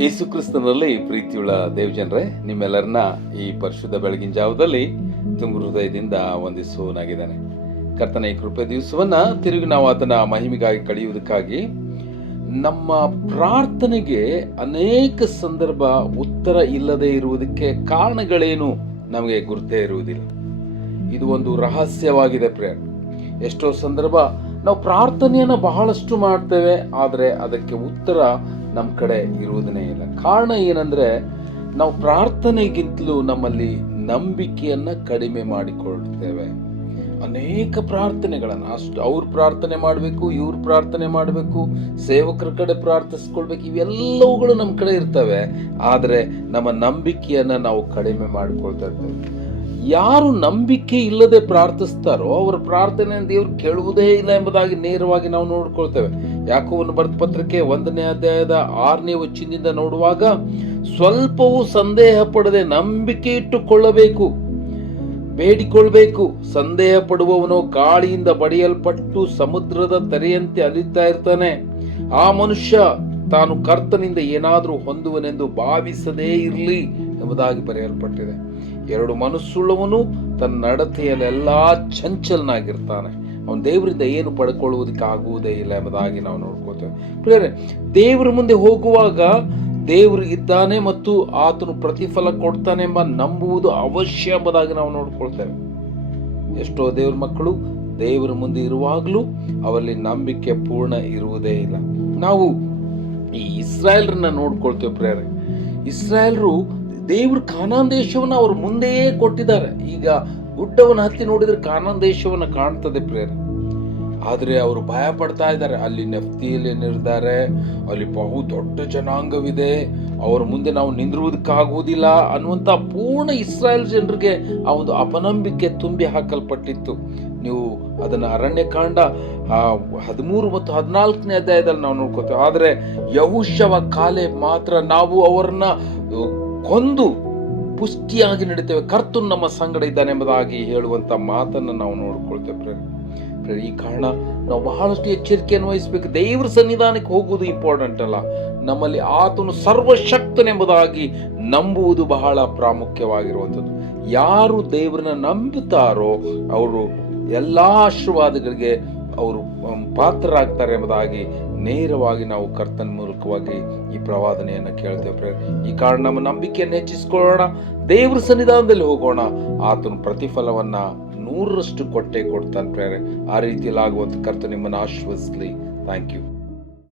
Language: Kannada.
ಯೇಸು ಕ್ರಿಸ್ತನಲ್ಲಿ ಪ್ರೀತಿಯುಳ್ಳ ದೇವಜನರೇ, ನಿಮ್ಮೆಲ್ಲರನ್ನ ಈ ಪರಿಶುದ್ಧ ಬೆಳಗಿನ ಜಾವದಲ್ಲಿ ತುಂಬ ಹೃದಯದಿಂದ ವಂದಿಸುವನಾಗಿದ್ದಾನೆ ಕರ್ತನ ಈ ಕೃಪೆ ದಿವಸವನ್ನ ತಿರುಗಿ ನಾವು ಅದನ್ನ ಮಹಿಮೆಗಾಗಿ ಕಳೆಯುವುದಕ್ಕಾಗಿ ನಮ್ಮ ಪ್ರಾರ್ಥನೆಗೆ ಅನೇಕ ಸಂದರ್ಭ ಉತ್ತರ ಇಲ್ಲದೆ ಇರುವುದಕ್ಕೆ ಕಾರಣಗಳೇನು ನಮಗೆ ಗುರುತೇ ಇರುವುದಿಲ್ಲ. ಇದು ಒಂದು ರಹಸ್ಯವಾಗಿದೆ ಪ್ರೇರ್ ಎಷ್ಟೋ ಸಂದರ್ಭ ನಾವು ಪ್ರಾರ್ಥನೆಯನ್ನು ಬಹಳಷ್ಟು ಮಾಡ್ತೇವೆ, ಆದರೆ ಅದಕ್ಕೆ ಉತ್ತರ ನಮ್ಮ ಕಡೆ ಇರುವುದನ್ನೇ ಇಲ್ಲ. ಕಾರಣ ಏನಂದ್ರೆ, ನಾವು ಪ್ರಾರ್ಥನೆಗಿಂತಲೂ ನಮ್ಮಲ್ಲಿ ನಂಬಿಕೆಯನ್ನ ಕಡಿಮೆ ಮಾಡಿಕೊಳ್ತೇವೆ. ಅನೇಕ ಪ್ರಾರ್ಥನೆಗಳನ್ನು, ಅಷ್ಟು ಅವ್ರು ಪ್ರಾರ್ಥನೆ ಮಾಡಬೇಕು, ಇವ್ರು ಪ್ರಾರ್ಥನೆ ಮಾಡಬೇಕು, ಸೇವಕರ ಕಡೆ ಪ್ರಾರ್ಥಿಸ್ಕೊಳ್ಬೇಕು, ಇವೆಲ್ಲವುಗಳು ನಮ್ಮ ಕಡೆ ಇರ್ತವೆ. ಆದರೆ ನಮ್ಮ ನಂಬಿಕೆಯನ್ನು ನಾವು ಕಡಿಮೆ ಮಾಡಿಕೊಳ್ತಾ ಇರ್ತೇವೆ. ಯಾರು ನಂಬಿಕೆ ಇಲ್ಲದೆ ಪ್ರಾರ್ಥಿಸ್ತಾರೋ, ಅವರ ಪ್ರಾರ್ಥನೆ ದೇವ್ರು ಕೇಳುವುದೇ ಇಲ್ಲ ಎಂಬುದಾಗಿ ನೇರವಾಗಿ ನಾವು ನೋಡ್ಕೊಳ್ತೇವೆ. ಯಾಕೋವನ್ನು ಬರೆದ ಪತ್ರಕ್ಕೆ ಒಂದನೇ ಅಧ್ಯಾಯದ ಆರನೇ ವಚ್ಚಿನಿಂದ ನೋಡುವಾಗ, ಸ್ವಲ್ಪವೂ ಸಂದೇಹ ಪಡದೆ ನಂಬಿಕೆ ಇಟ್ಟುಕೊಳ್ಳಬೇಕು, ಬೇಡಿಕೊಳ್ಬೇಕು. ಸಂದೇಹ ಪಡುವವನು ಗಾಳಿಯಿಂದ ಬಡಿಯಲ್ಪಟ್ಟು ಸಮುದ್ರದ ತೆರೆಯಂತೆ ಅಲಿತಾ ಇರ್ತಾನೆ. ಆ ಮನುಷ್ಯ ತಾನು ಕರ್ತನಿಂದ ಏನಾದರೂ ಹೊಂದುವನೆಂದು ಭಾವಿಸದೇ ಇರಲಿ ಎಂಬುದಾಗಿ ಬರೆಯಲ್ಪಟ್ಟಿದೆ. ಎರಡು ಮನಸ್ಸುಳ್ಳವನು ತನ್ನ ನಡತೆಯಲ್ಲೆಲ್ಲಾ ಚಂಚಲನಾಗಿರ್ತಾನೆ. ಅವನು ದೇವರಿಂದ ಏನು ಪಡ್ಕೊಳ್ಳುವುದಕ್ಕೆ ಆಗುವುದೇ ಇಲ್ಲ ಎಂಬುದಾಗಿ ನಾವು ನೋಡ್ಕೋತೇವೆ. ಪ್ರಿಯರೇ ದೇವರ ಮುಂದೆ ಹೋಗುವಾಗ ದೇವರು ಇದ್ದಾನೆ ಮತ್ತು ಆತನು ಪ್ರತಿಫಲ ಕೊಡ್ತಾನೆ ಎಂಬ ನಂಬುವುದು ಅವಶ್ಯ ಎಂಬುದಾಗಿ ನಾವು ನೋಡ್ಕೊಳ್ತೇವೆ. ಎಷ್ಟೋ ದೇವ್ರ ಮಕ್ಕಳು ದೇವರ ಮುಂದೆ ಇರುವಾಗಲೂ ಅವರಲ್ಲಿ ನಂಬಿಕೆ ಪೂರ್ಣ ಇರುವುದೇ ಇಲ್ಲ. ನಾವು ಈ ಇಸ್ರಾಯೇಲ್ರನ್ನ ನೋಡ್ಕೊಳ್ತೇವೆ ಪ್ರೇರೆ ಇಸ್ರಾಯೇಲ್ರು ದೇವ್ರ ದೇಶವನ್ನು ಅವ್ರ ಮುಂದೆಯೇ ಕೊಟ್ಟಿದ್ದಾರೆ. ಈಗ ಗುಡ್ಡವನ್ನು ಹತ್ತಿ ನೋಡಿದ್ರೆ ಕಾನಾನ್ ದೇಶವನ್ನ ಕಾಣ್ತದೆ ಪ್ರೇರ. ಆದರೆ ಅವರು ಭಯ ಪಡ್ತಾ ಇದ್ದಾರೆ. ಅಲ್ಲಿ ನೆಫ್ತಿಯಲ್ಲಿರ್ತಾರೆ ಅಲ್ಲಿ ಬಹು ದೊಡ್ಡ ಜನಾಂಗವಿದೆ. ಅವರ ಮುಂದೆ ನಾವು ನಿಂದಿರುವುದಕ್ಕಾಗುವುದಿಲ್ಲ ಅನ್ನುವಂಥ ಪೂರ್ಣ ಇಸ್ರಾಯೇಲ್ ಜನರಿಗೆ ಆ ಒಂದು ಅಪನಂಬಿಕೆ ತುಂಬಿ ಹಾಕಲ್ಪಟ್ಟಿತ್ತು. ನೀವು ಅದನ್ನು ಅರಣ್ಯಕಾಂಡ ಹದಿಮೂರು ಮತ್ತು ಹದಿನಾಲ್ಕನೇ ಅಧ್ಯಾಯದಲ್ಲಿ ನಾವು ನೋಡ್ಕೋತೇವೆ. ಆದರೆ ಯಹುಶವ ಕಾಲೆ ಮಾತ್ರ ನಾವು ಅವರನ್ನ ಕೊಂದು ಪುಷ್ಟಿಯಾಗಿ ನಡೀತೇವೆ. ಕರ್ತನು ನಮ್ಮ ಸಂಗಡ ಇದ್ದಾನೆ ಎಂಬುದಾಗಿ ಹೇಳುವಂತ ಮಾತನ್ನು ನಾವು ನೋಡ್ಕೊಳ್ತೇವೆ ಪ್ರೇರಿ ಈ ಕಾರಣ ನಾವು ಬಹಳಷ್ಟು ಎಚ್ಚರಿಕೆಯನ್ನು ವಹಿಸಬೇಕು. ದೇವರ ಸನ್ನಿಧಾನಕ್ಕೆ ಹೋಗುವುದು ಇಂಪಾರ್ಟೆಂಟ್ ಅಲ್ಲ. ನಮ್ಮಲ್ಲಿ ಆತನು ಸರ್ವಶಕ್ತನೆಂಬುದಾಗಿ ನಂಬುವುದು ಬಹಳ ಪ್ರಾಮುಖ್ಯವಾಗಿರುವಂಥದ್ದು. ಯಾರು ದೇವರನ್ನ ನಂಬುತ್ತಾರೋ ಅವರು ಎಲ್ಲಾ ಆಶೀರ್ವಾದಗಳಿಗೆ ಅವರು ಪಾತ್ರರಾಗ್ತಾರೆ ಎಂಬುದಾಗಿ ನೇರವಾಗಿ ನಾವು ಕರ್ತನ ಮೂಲಕವಾಗಿ ಈ ಪ್ರವಾದನೆಯನ್ನು ಕೇಳ್ತೇವೆ. ಈ ಕಾರಣ ನಮ್ಮ ನಂಬಿಕೆಯನ್ನು ಹೆಚ್ಚಿಸಿಕೊಳ್ಳೋಣ. ದೇವ್ರ ಸನ್ನಿಧಾನದಲ್ಲಿ ಹೋಗೋಣ. ಆತನು ಪ್ರತಿಫಲವನ್ನ ನೂರರಷ್ಟು ಕೊಟ್ಟೆ ಕೊಡ್ತಾನೆ ಪ್ರೇರೆ ಆ ರೀತಿಯಲ್ಲಿ ಆಗುವಂತ ಕರ್ತ ನಿಮ್ಮನ್ನು ಆಶ್ವಸಿಸಲಿ ಥ್ಯಾಂಕ್ ಯು